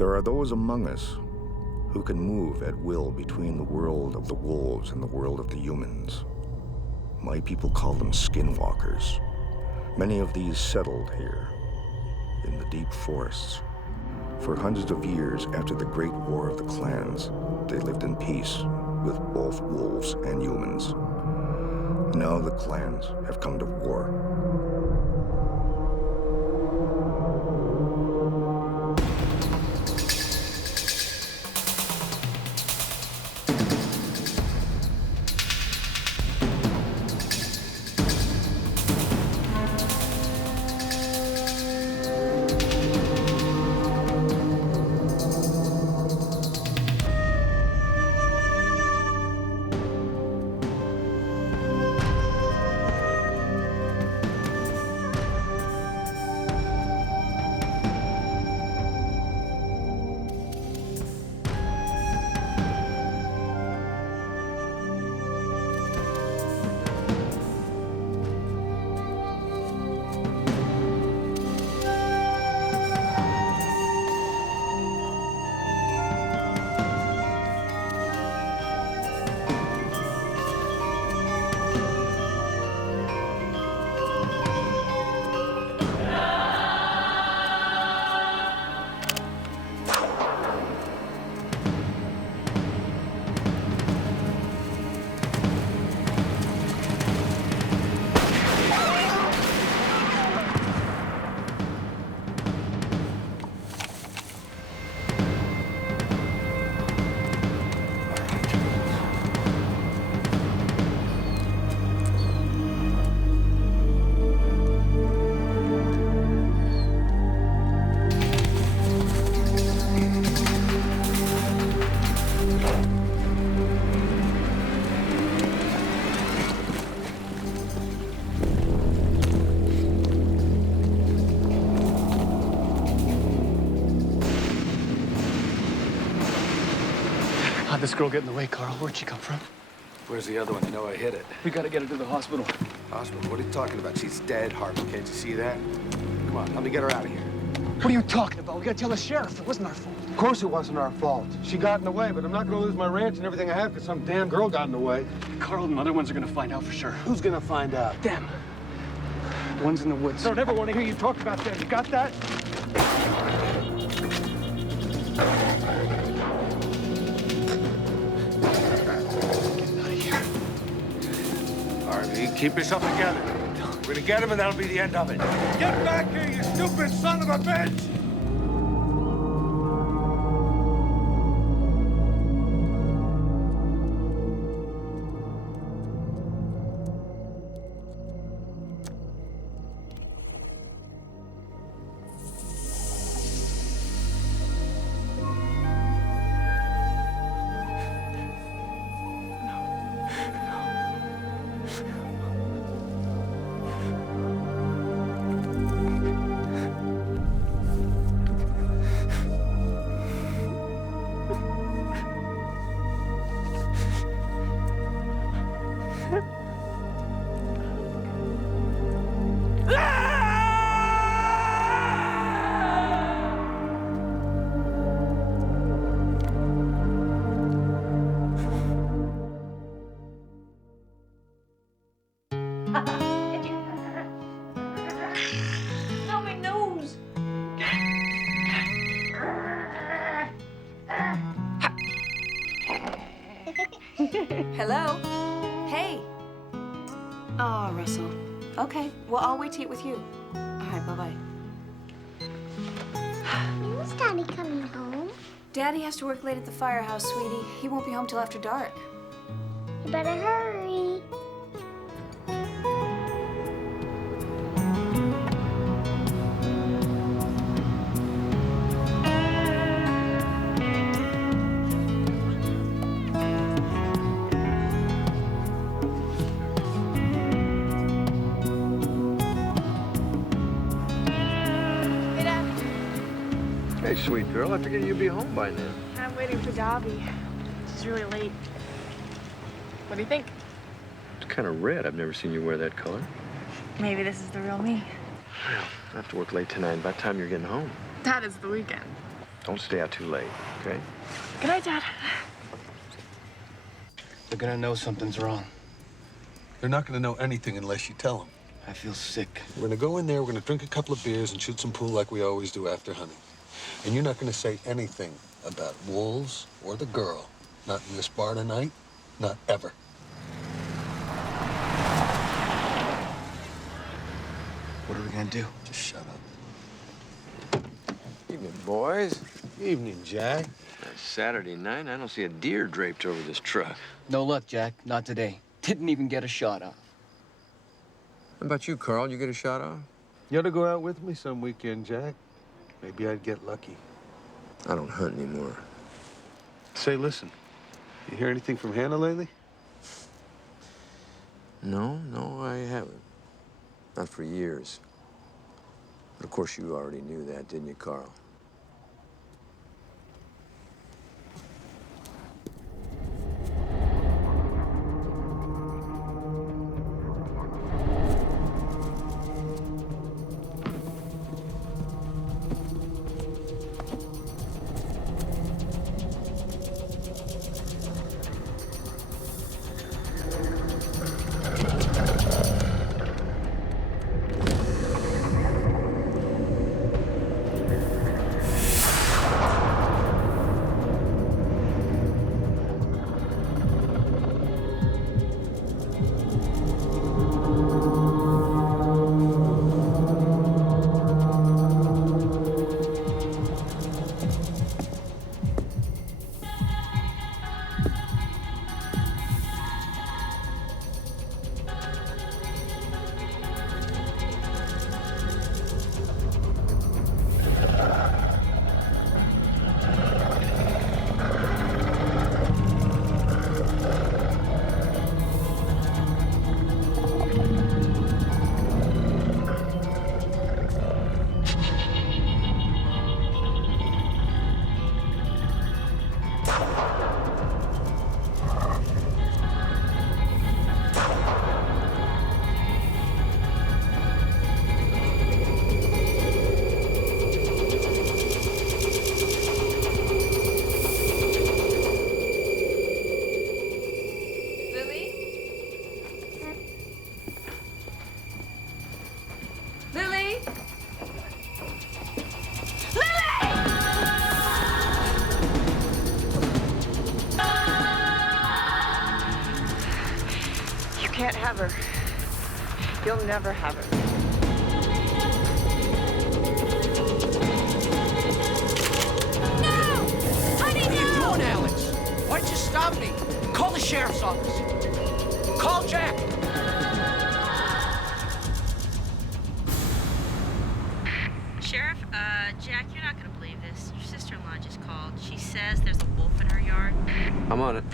There are those among us who can move at will between the world of the wolves and the world of the humans. My people call them skinwalkers. Many of these settled here in the deep forests. For hundreds of years after the Great War of the Clans, they lived in peace with both wolves and humans. Now the clans have come to war. How'd this girl get in the way, Carl? Where'd she come from? Where's the other one? You know I hit it. We gotta get her to the hospital. Hospital? What are you talking about? She's dead, Harvey. Can't you see that? Come on, help me get her out of here. What are you talking about? We gotta tell the sheriff. It wasn't our fault. Of course it wasn't our fault. She got in the way, but I'm not gonna lose my ranch and everything I have because some damn girl got in the way. Carl and the other ones are gonna find out for sure. Who's gonna find out? Them. The ones in the woods. I don't ever want to hear you talk about them. You got that? Harvey, keep yourself together. We're gonna get him, and that'll be the end of it. Get back here, you stupid son of a bitch! No, my nose. Hello? Hey. Oh, Russell. Okay, well, I'll wait to eat with you. All right, bye-bye. When's Daddy coming home? Daddy has to work late at the firehouse, sweetie. He won't be home till after dark. You better hurry. Hey, sweet girl, I figured you'd be home by now. I'm waiting for Dobby. It's really late. What do you think? It's kind of red. I've never seen you wear that color. Maybe this is the real me. Well, I have to work late tonight. By the time you're getting home. That is the weekend. Don't stay out too late, okay? Good night, Dad. They're gonna know something's wrong. They're not gonna know anything unless you tell them. I feel sick. We're gonna go in there, we're gonna drink a couple of beers and shoot some pool like we always do after hunting. And you're not gonna say anything about wolves or the girl. Not in this bar tonight, not ever. What are we gonna do? Just shut up. Evening, boys. Evening, Jack. It's Saturday night. I don't see a deer draped over this truck. No luck, Jack. Not today. Didn't even get a shot off. How about you, Carl? You get a shot off? You ought to go out with me some weekend, Jack. Maybe I'd get lucky. I don't hunt anymore. Say, listen, you hear anything from Hannah lately? No, I haven't. Not for years. But of course, you already knew that, didn't you, Carl? Can't have her. You'll never have her. What are you doing, Alex? Why'd you stop me? Call the sheriff's office. Call Jack. Sheriff, Jack, you're not gonna believe this. Your sister-in-law just called. She says there's a wolf in her yard. I'm on it.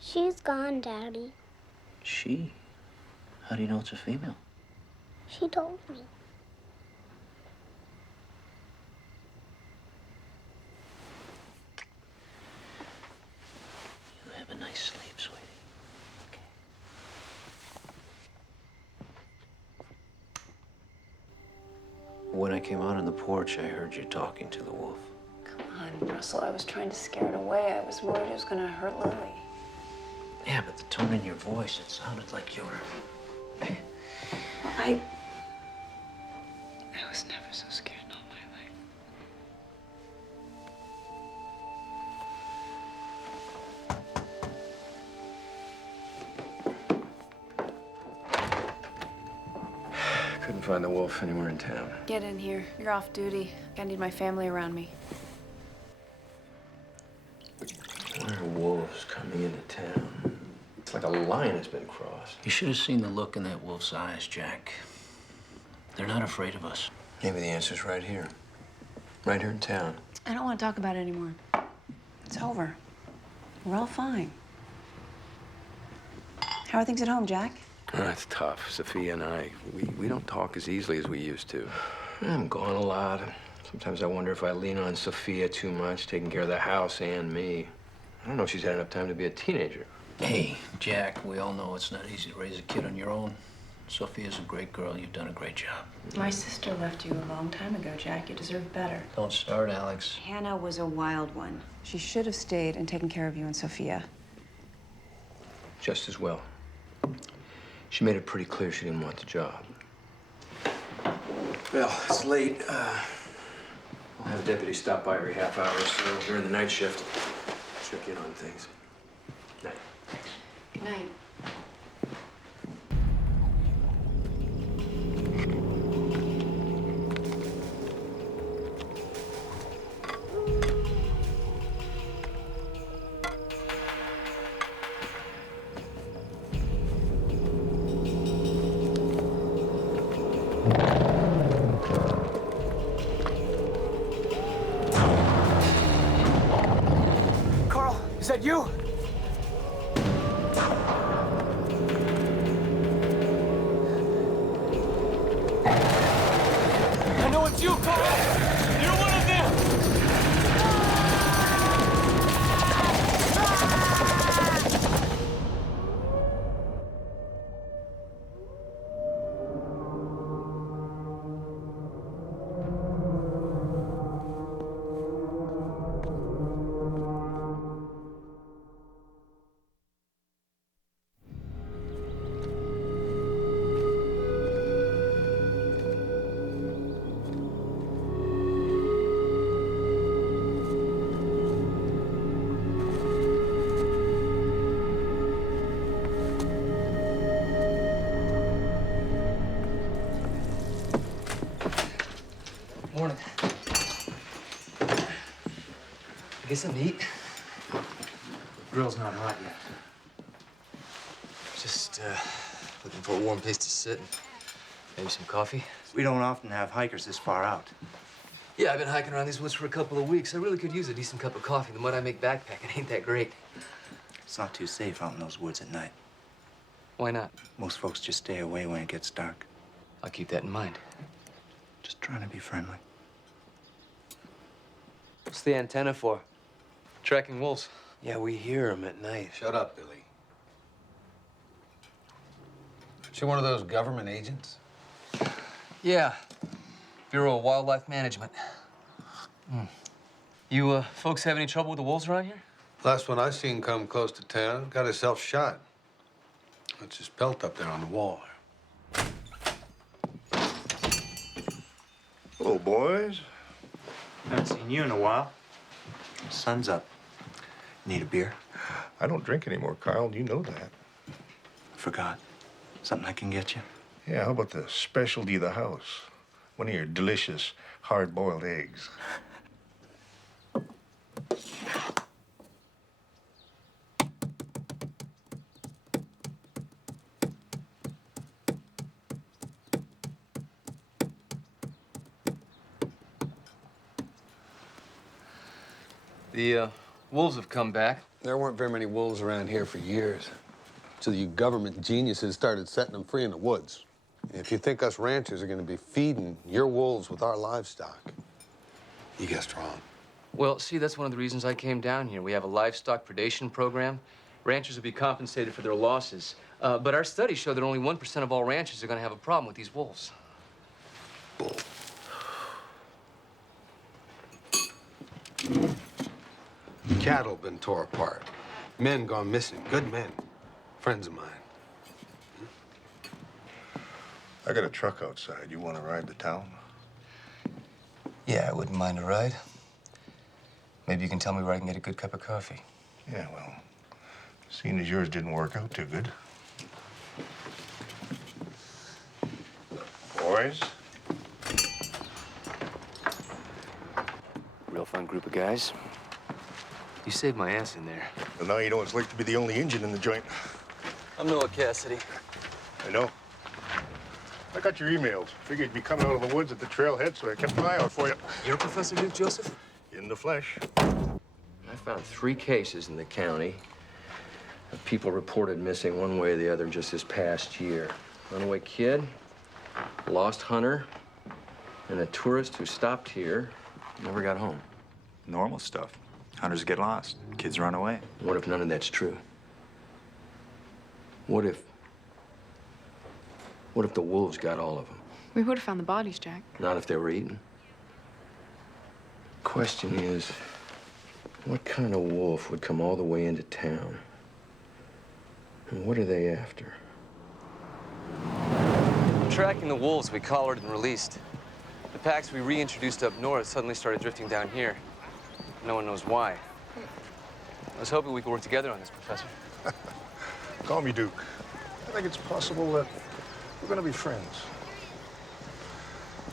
She's gone, Daddy. She? How do you know it's a female? She told me. You have a nice sleep, sweetie. Okay. When I came out on the porch, I heard you talking to the wolf. Come on, Russell. I was trying to scare it away. I was worried it was going to hurt Lily. Yeah, but the tone in your voice, it sounded like you were... I was never so scared in all my life. Couldn't find the wolf anywhere in town. Get in here. You're off duty. I need my family around me. Why are wolves coming into town? It's like a line has been crossed. You should have seen the look in that wolf's eyes, Jack. They're not afraid of us. Maybe the answer's right here. Right here in town. I don't want to talk about it anymore. It's over. We're all fine. How are things at home, Jack? It's tough. Sophia and I, we don't talk as easily as we used to. I'm gone a lot. Sometimes I wonder if I lean on Sophia too much, taking care of the house and me. I don't know if she's had enough time to be a teenager. Hey, Jack, we all know it's not easy to raise a kid on your own. Sophia's a great girl. You've done a great job. My sister left you a long time ago, Jack. You deserve better. Don't start, Alex. Hannah was a wild one. She should have stayed and taken care of you and Sophia. Just as well. She made it pretty clear she didn't want the job. Well, it's late. I'll have a deputy stop by every half hour or so during the night shift. Check in on things. Night. Good night. Carl, is that you? I know it's you, Carl! You're one of them! Morning. Get something to eat? Grill's not hot yet. Just looking for a warm place to sit. Maybe some coffee. We don't often have hikers this far out. Yeah, I've been hiking around these woods for a couple of weeks. I really could use a decent cup of coffee. The mud I make backpacking ain't that great. It's not too safe out in those woods at night. Why not? Most folks just stay away when it gets dark. I'll keep that in mind. Just trying to be friendly. What's the antenna for? Tracking wolves. Yeah, we hear them at night. Shut up, Billy. She one of those government agents? Yeah. Bureau of Wildlife Management. You folks have any trouble with the wolves around here? Last one I seen come close to town got herself shot. That's his pelt up there on the wall. Hello, boys. Haven't seen you in a while. Sun's up. Need a beer? I don't drink anymore, Kyle. You know that. Forgot. Something I can get you? Yeah, how about the specialty of the house? One of your delicious hard-boiled eggs. The wolves have come back. There weren't very many wolves around here for years. So you government geniuses started setting them free in the woods. If you think us ranchers are going to be feeding your wolves with our livestock, you guessed wrong. Well, see, that's one of the reasons I came down here. We have a livestock predation program. Ranchers will be compensated for their losses. But our studies show that only 1% of all ranchers are going to have a problem with these wolves. Bull. Cattle been tore apart. Men gone missing. Good men. Friends of mine. I got a truck outside. You want to ride to town? Yeah, I wouldn't mind a ride. Maybe you can tell me where I can get a good cup of coffee. Yeah, well, seeing as yours didn't work out too good. Boys? Real fun group of guys. You saved my ass in there. Well, now you know what it's like to be the only engine in the joint. I'm Noah Cassidy. I know. I got your emails. Figured you'd be coming out of the woods at the trailhead, so I kept an eye out for you. You're Professor Duke Joseph? In the flesh. I found 3 cases in the county of people reported missing one way or the other just this past year. Runaway kid, lost hunter, and a tourist who stopped here, never got home. Normal stuff. Hunters get lost. Kids run away. What if none of that's true? What if the wolves got all of them? We would have found the bodies, Jack. Not if they were eaten. Question is, what kind of wolf would come all the way into town? And what are they after? Tracking the wolves we collared and released. The packs we reintroduced up north suddenly started drifting down here. No one knows why. I was hoping we could work together on this, Professor. Call me Duke. I think it's possible that we're going to be friends.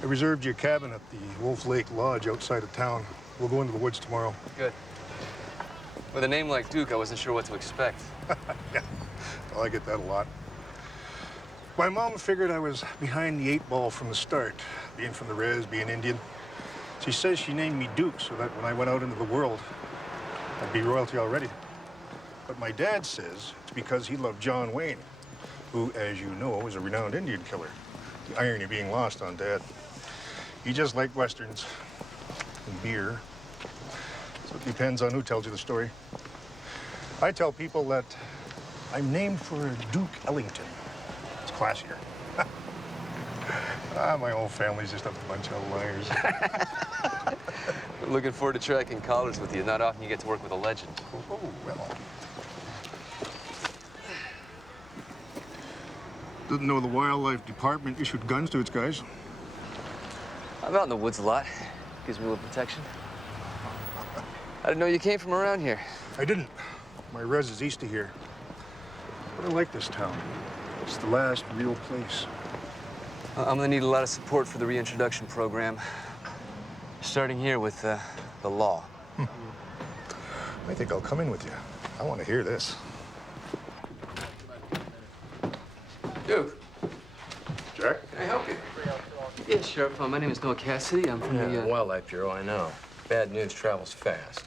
I reserved you a cabin at the Wolf Lake Lodge outside of town. We'll go into the woods tomorrow. Good. With a name like Duke, I wasn't sure what to expect. Yeah, well, I get that a lot. My mom figured I was behind the 8 ball from the start, being from the res, being Indian. She says she named me Duke so that when I went out into the world, I'd be royalty already. But my dad says it's because he loved John Wayne, who, as you know, was a renowned Indian killer. The irony being lost on Dad. He just liked Westerns and beer. So it depends on who tells you the story. I tell people that I'm named for Duke Ellington. It's classier. My whole family's just a bunch of liars. Looking forward to tracking collars with you. Not often you get to work with a legend. Oh, well. Didn't know the wildlife department issued guns to its guys. I'm out in the woods a lot. Gives me a little protection. I didn't know you came from around here. I didn't. My res is east of here. But I like this town. It's the last real place. I'm gonna need a lot of support for the reintroduction program. Starting here with the law. I think I'll come in with you. I want to hear this. Duke. Jack? Can I help you? Yeah, Sheriff. My name is Noah Cassidy. I'm from the Wildlife Bureau, I know. Bad news travels fast.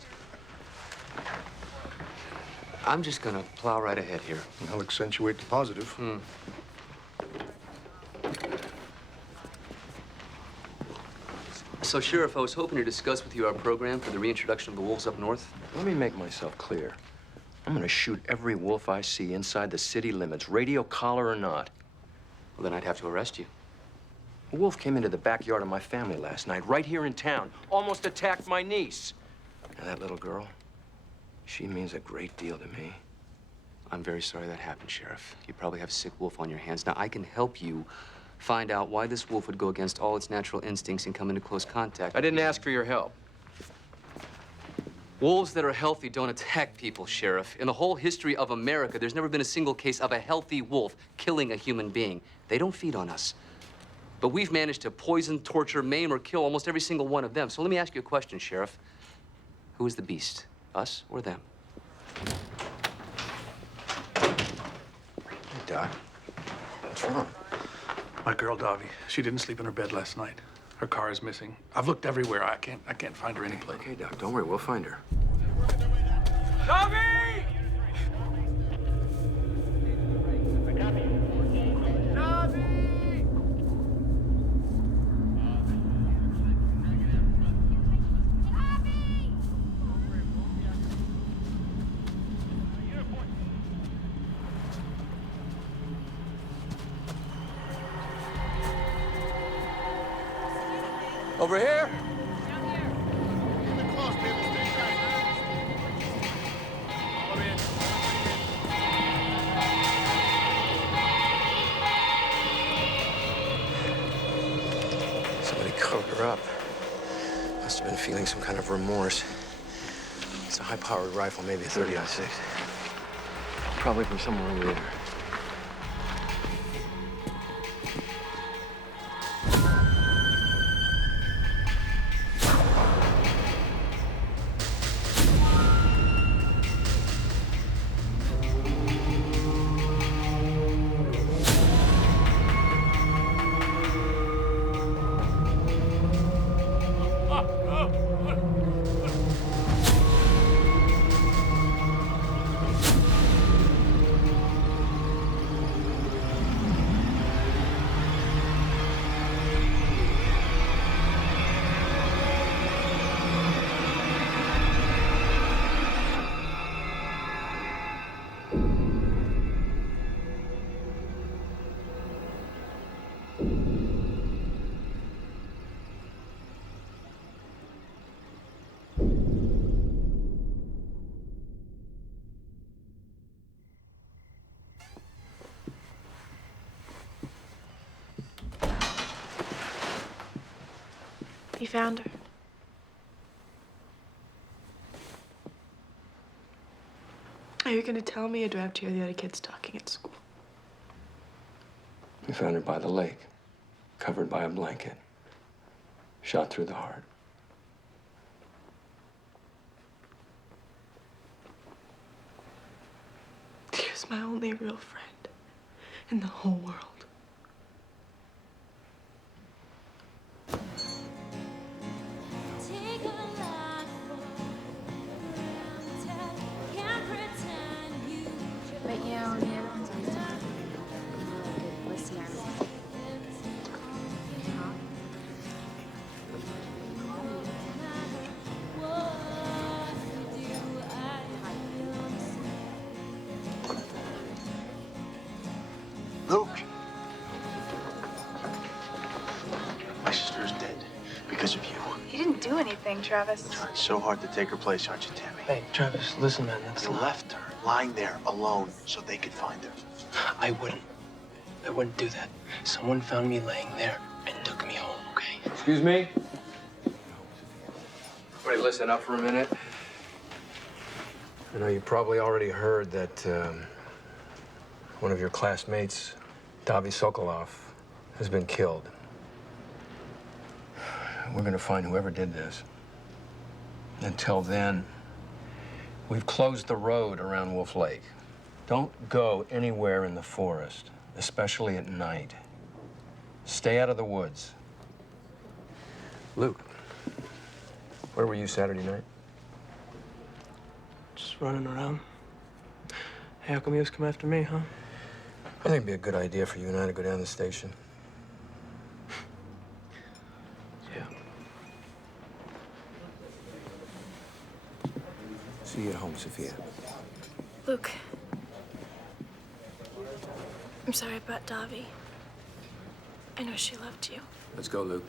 I'm just gonna plow right ahead here. I'll accentuate the positive. So, Sheriff, I was hoping to discuss with you our program for the reintroduction of the wolves up north. Let me make myself clear. I'm gonna shoot every wolf I see inside the city limits, radio collar or not. Well, then I'd have to arrest you. A wolf came into the backyard of my family last night, right here in town. Almost attacked my niece. Now, that little girl, she means a great deal to me. I'm very sorry that happened, Sheriff. You probably have a sick wolf on your hands. Now, I can help you find out why this wolf would go against all its natural instincts and come into close contact. I didn't ask for your help. Wolves that are healthy don't attack people, Sheriff. In the whole history of America, there's never been a single case of a healthy wolf killing a human being. They don't feed on us. But we've managed to poison, torture, maim, or kill almost every single one of them. So let me ask you a question, Sheriff. Who is the beast, us or them? Hey, Doc. What's wrong? My girl, Davi, she didn't sleep in her bed last night. Her car is missing. I've looked everywhere. I can't find her anyplace. Okay, Doc, don't worry. We'll find her. Davi! Over here. Somebody covered her up. Must have been feeling some kind of remorse. It's a high-powered rifle, maybe a 30-06. Probably from somewhere over there. He found her. Are you gonna tell me, or do I have to hear the other kids talking at school? We found her by the lake, covered by a blanket, shot through the heart. She was my only real friend in the whole world. But you know, the other ones are not good listeners. Luke! My sister's dead because of you. He didn't do anything, Travis. Trying so hard to take her place, aren't you, Tammy? Hey, Travis, listen, man. You left her lying there alone so they could find her. I wouldn't do that. Someone found me laying there and took me home, okay? Excuse me? Everybody listen up for a minute. I know you probably already heard that one of your classmates, Davy Sokolov, has been killed. We're gonna find whoever did this. Until then, we've closed the road around Wolf Lake. Don't go anywhere in the forest, especially at night. Stay out of the woods. Luke, where were you Saturday night? Just running around. Hey, how come you guys come after me, huh? I think it'd be a good idea for you and I to go down to the station. Yeah. See you at home, Sophia. Luke. I'm sorry about Davi. I know she loved you. Let's go, Luke.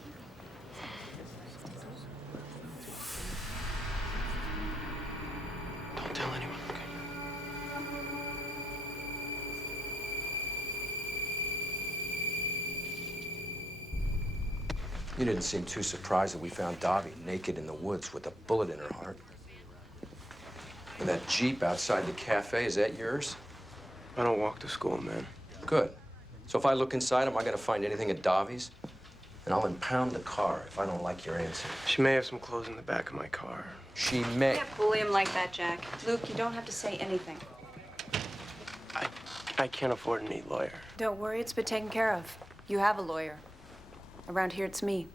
Don't tell anyone, okay? You didn't seem too surprised that we found Davi naked in the woods with a bullet in her heart. And that Jeep outside the cafe, is that yours? I don't walk to school, man. Good. So if I look inside, am I gonna find anything at Davi's? And I'll impound the car if I don't like your answer. She may have some clothes in the back of my car. She may. You can't bully him like that, Jack. Luke, you don't have to say anything. I can't afford any lawyer. Don't worry, it's been taken care of. You have a lawyer. Around here, it's me.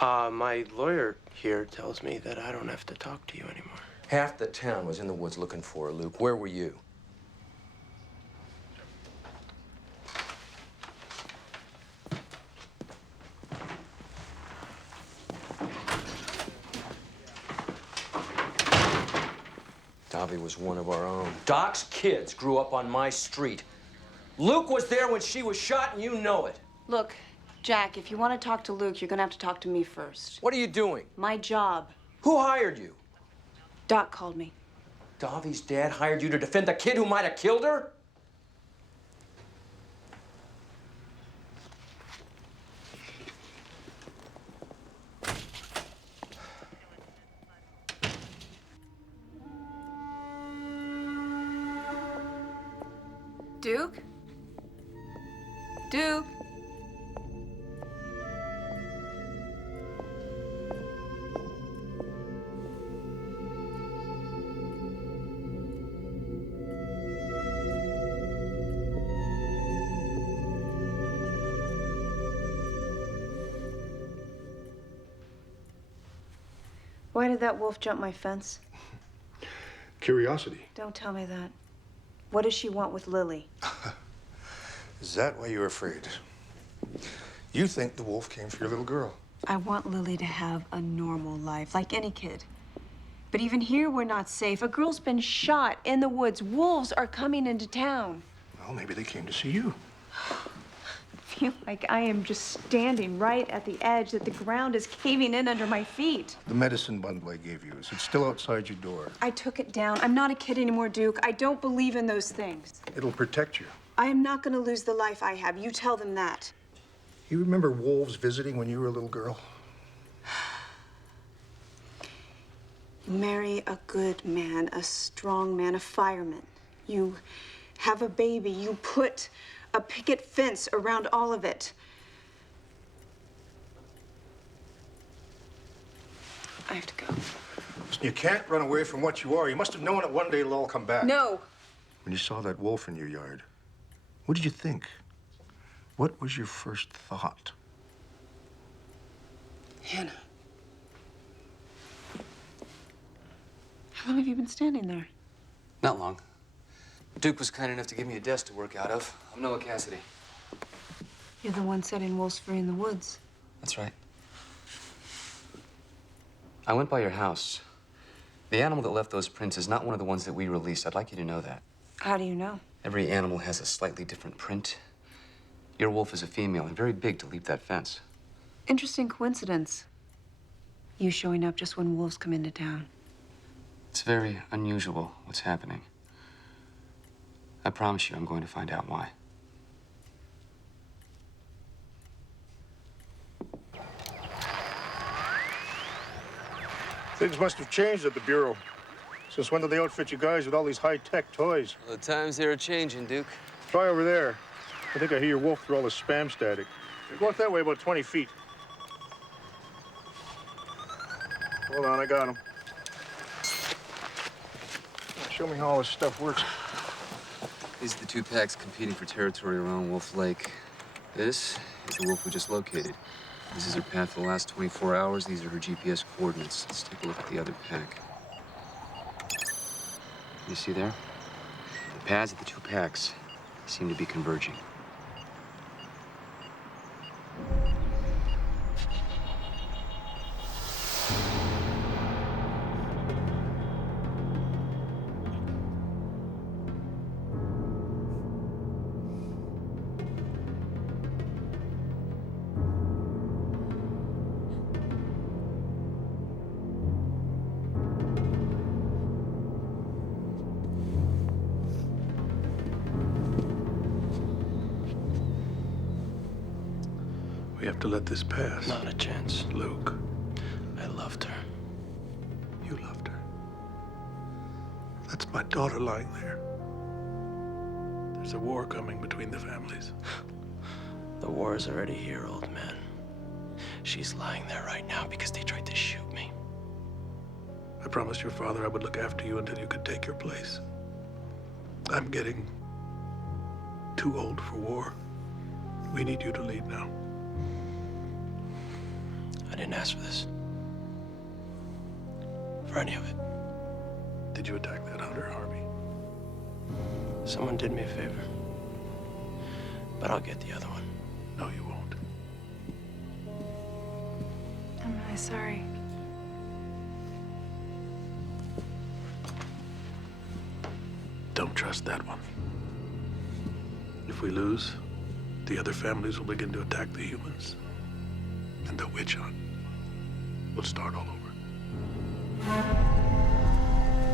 My lawyer here tells me that I don't have to talk to you anymore. Half the town was in the woods looking for her, Luke. Where were you? Davi was one of our own. Doc's kids grew up on my street. Luke was there when she was shot, and you know it. Look, Jack, if you want to talk to Luke, you're gonna have to talk to me first. What are you doing? My job. Who hired you? Doc called me. Davi's dad hired you to defend the kid who might have killed her? Duke? Duke? Why did that wolf jump my fence? Curiosity. Don't tell me that. What does she want with Lily? Is that why you're afraid? You think the wolf came for your little girl. I want Lily to have a normal life, like any kid. But even here, we're not safe. A girl's been shot in the woods. Wolves are coming into town. Well, maybe they came to see you. I feel like I am just standing right at the edge, that the ground is caving in under my feet. The medicine bundle I gave you, is it still outside your door? I took it down. I'm not a kid anymore, Duke. I don't believe in those things. It'll protect you. I am not going to lose the life I have. You tell them that. You remember wolves visiting when you were a little girl? Marry a good man, a strong man, a fireman. You have a baby. You put a picket fence around all of it. I have to go. Listen, you can't run away from what you are. You must have known that one day it'll all come back. No. When you saw that wolf in your yard, what did you think? What was your first thought? Hannah. How long have you been standing there? Not long. Duke was kind enough to give me a desk to work out of. I'm Noah Cassidy. You're the one setting wolves free in the woods. That's right. I went by your house. The animal that left those prints is not one of the ones that we released. I'd like you to know that. How do you know? Every animal has a slightly different print. Your wolf is a female and very big to leap that fence. Interesting coincidence. You showing up just when wolves come into town. It's very unusual what's happening. I promise you I'm going to find out why. Things must have changed at the Bureau. Since when did they outfit you guys with all these high-tech toys? Well, the times they were changing, Duke. Try over there. I think I hear your wolf through all the spam static. Go out that way about 20 feet. Hold on, I got him. Show me how all this stuff works. These are the two packs competing for territory around Wolf Lake. This is the wolf we just located. This is her path for the last 24 hours. These are her GPS coordinates. Let's take a look at the other pack. You see there? The paths of the two packs seem to be converging. We have to let this pass. Not a chance. Luke. I loved her. You loved her. That's my daughter lying there. There's a war coming between the families. The war is already here, old man. She's lying there right now because they tried to shoot me. I promised your father I would look after you until you could take your place. I'm getting too old for war. We need you to lead now. I didn't ask for this. For any of it. Did you attack that hunter, Harvey? Someone did me a favor. But I'll get the other one. No, you won't. I'm really sorry. Don't trust that one. If we lose, the other families will begin to attack the humans. And the witch hunt will start all over.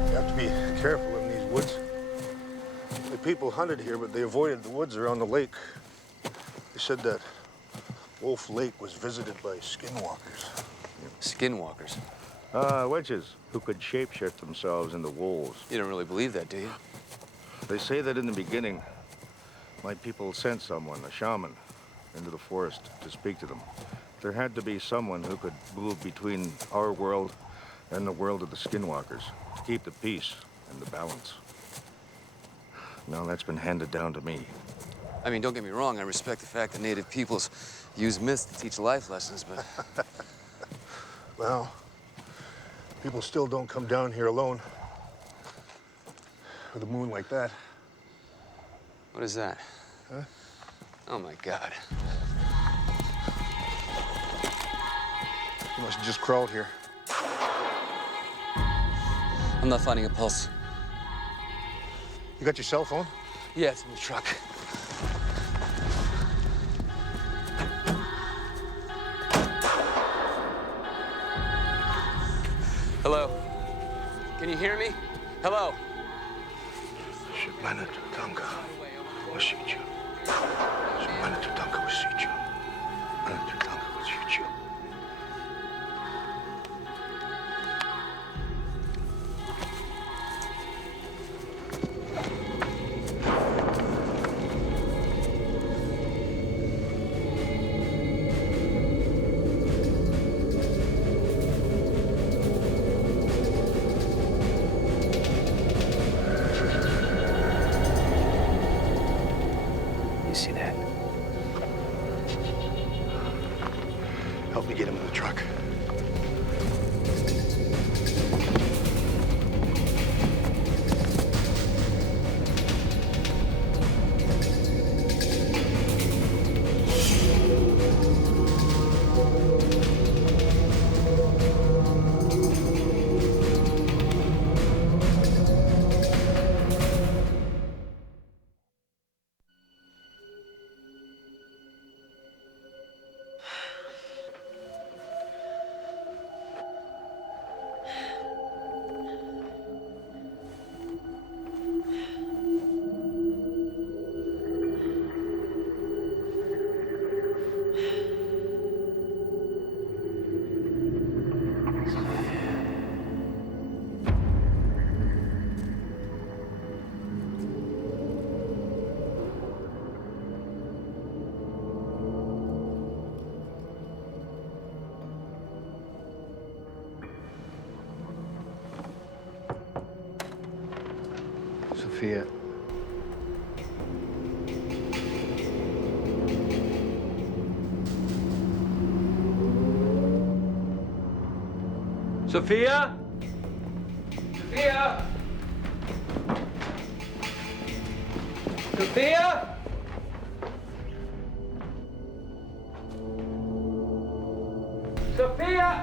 You have to be careful in these woods. The people hunted here, but they avoided the woods around the lake. They said that Wolf Lake was visited by skinwalkers. Skinwalkers? Witches who could shapeshift themselves into wolves. You don't really believe that, do you? They say that in the beginning, my people sent someone, a shaman, into the forest to speak to them. There had to be someone who could move between our world and the world of the skinwalkers to keep the peace and the balance. Now that's been handed down to me. I mean, don't get me wrong, I respect the fact that native peoples use myths to teach life lessons, but... Well, people still don't come down here alone. With a moon like that. What is that? Huh? Oh, my God. You must have just crawled here. I'm not finding a pulse. You got your cell phone? Yeah, it's in the truck. Hello? Can you hear me? Hello? you see that? Help me get him in the truck. Sophia. Sophia? Sophia? Sophia?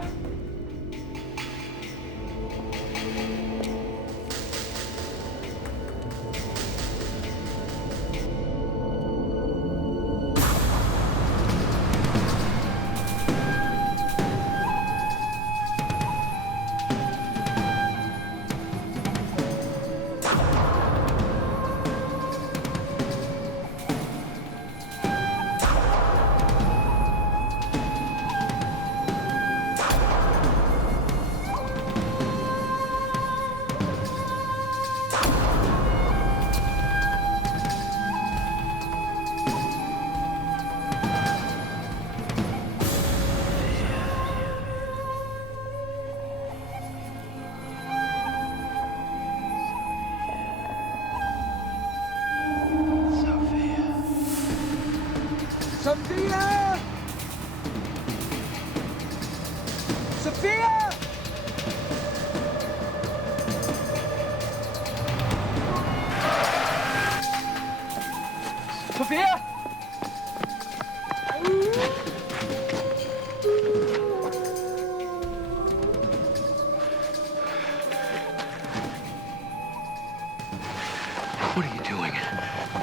Sophia? Sophia! Sophia! Sophia! What are you doing?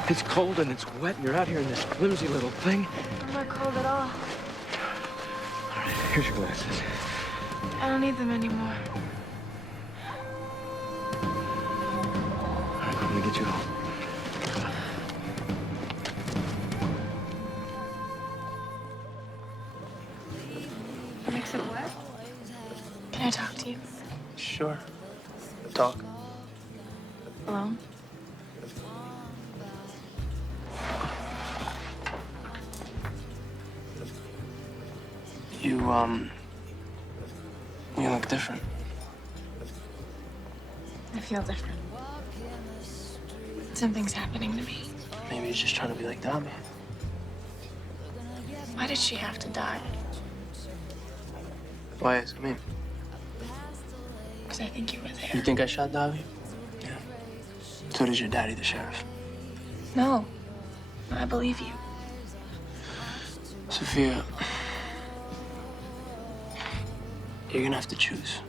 It's cold and it's wet and you're out here in this flimsy little thing. I'm not cold at all. All right, here's your glasses. I don't need them anymore. All right, I'm gonna get you home. Mix it what? Can I talk to you? Sure. Talk. Alone? You look different. I feel different. Something's happening to me. Maybe you're just trying to be like Dobby. Why did she have to die? Why is it me? Because I think you were there. You think I shot Dobby? Yeah. So does your daddy, the sheriff. No. I believe you. Sophia, you're gonna have to choose.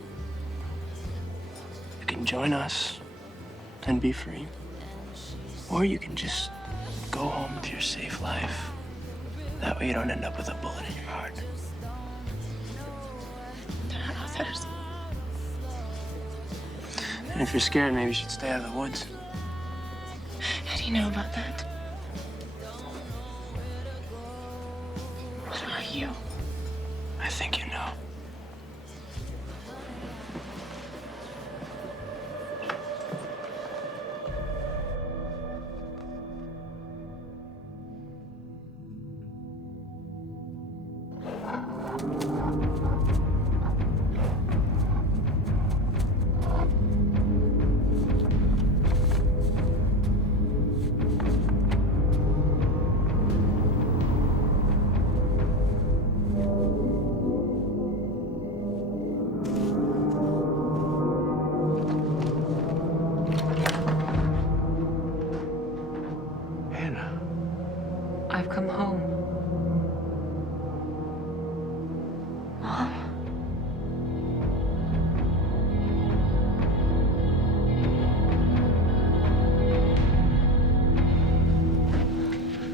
You can join us and be free, or you can just go home to your safe life. That way you don't end up with a bullet in your heart. There are others. And if you're scared, maybe you should stay out of the woods. How do you know about that? What are you? I think you know. Hannah. I've come home. Mom?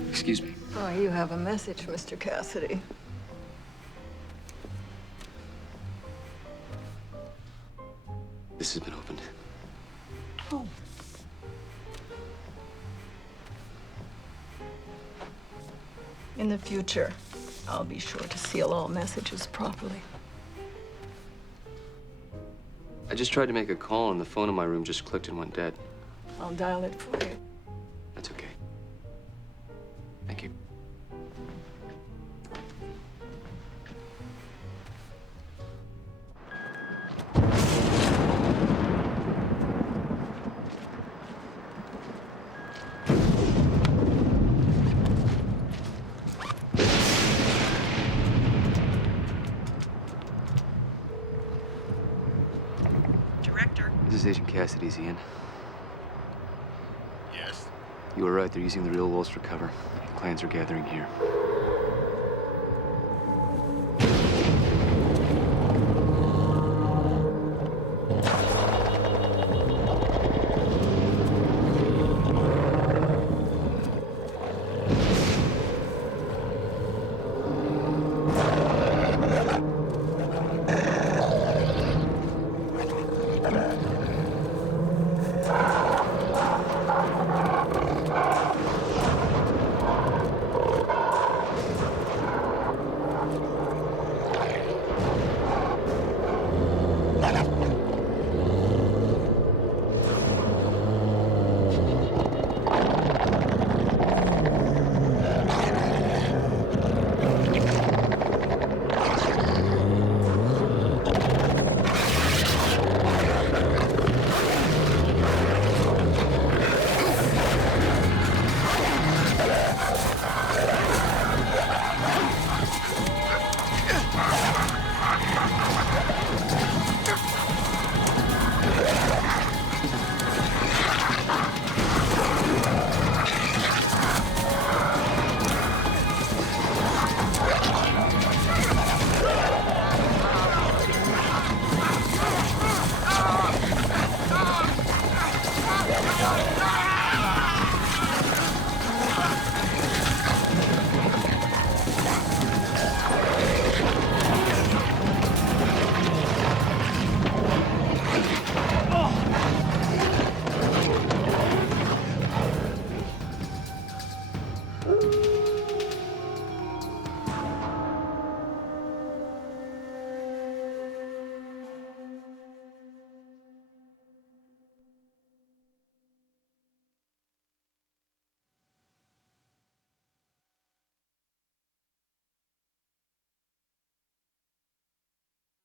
Excuse me. Oh, you have a message, Mr. Cassidy. This has been opened. Oh. In the future, I'll be sure to seal all messages properly. I just tried to make a call and the phone in my room just clicked and went dead. I'll dial it for you. That's okay. Thank you. Director. This is Agent Cassidy's, Ian. Yes? You were right. They're using the real wolves for cover. Clans are gathering here. Ah!